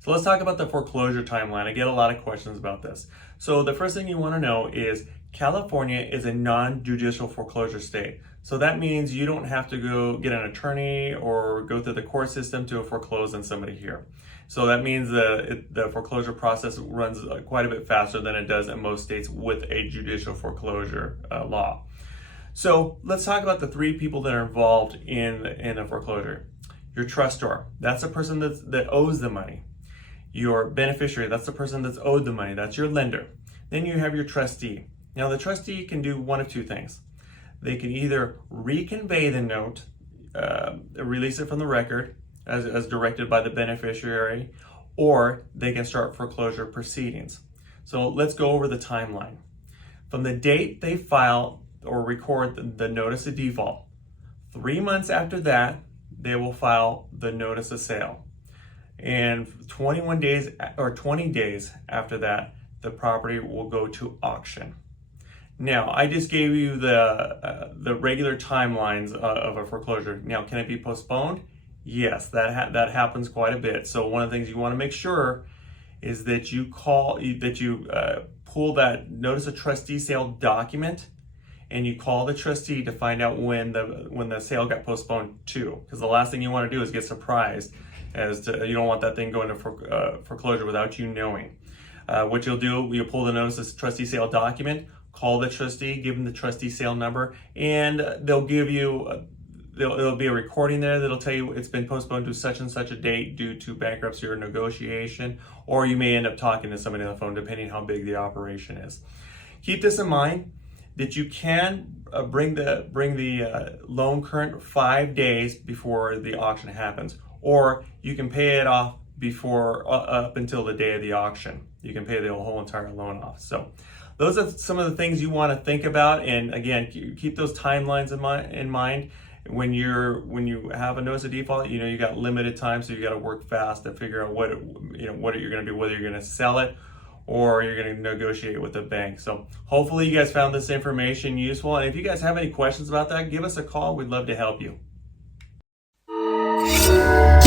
So let's talk about the foreclosure timeline. I get a lot of questions about this. So the first thing you want to know is California is a non-judicial foreclosure state. So that means you don't have to go get an attorney or go through the court system to foreclose on somebody here. So that means the foreclosure process runs quite a bit faster than it does in most states with a judicial foreclosure law. So let's talk about the three people that are involved in a foreclosure. Your trustor, that's the person that owes the money. Your beneficiary, that's the person that's owed the money. That's your lender. Then you have your trustee. Now the trustee can do one of two things. They can either reconvey the note, release it from the record as directed by the beneficiary, or they can start foreclosure proceedings. So let's go over the timeline. From the date they file or record the notice of default, 3 months after that, they will file the notice of sale. And 21 days or 20 days after that, the property will go to auction. Now, I just gave you the regular timelines of a foreclosure. Now, can it be postponed? Yes, that happens quite a bit. So one of the things you want to make sure is that you pull that notice of trustee sale document and you call the trustee to find out when the sale got postponed to. Because the last thing you want to do is get surprised as to, you don't want that thing going to foreclosure without you knowing. What you'll do, you'll pull the notice of trustee sale document, call the trustee, give them the trustee sale number, and they'll give you, there'll be a recording there that'll tell you it's been postponed to such and such a date due to bankruptcy or negotiation, or you may end up talking to somebody on the phone depending how big the operation is. Keep this in mind that you can bring the loan current 5 days before the auction happens, or you can pay it off before up until the day of the auction. You can pay the whole entire loan off. So those are some of the things you want to think about, and again, keep those timelines in mind. When you have a notice of default, you got limited time, so you got to work fast to figure out what you're going to do, whether you're going to sell it or you're going to negotiate with the bank. So hopefully you guys found this information useful, and if you guys have any questions about that, give us a call. We'd love to help you.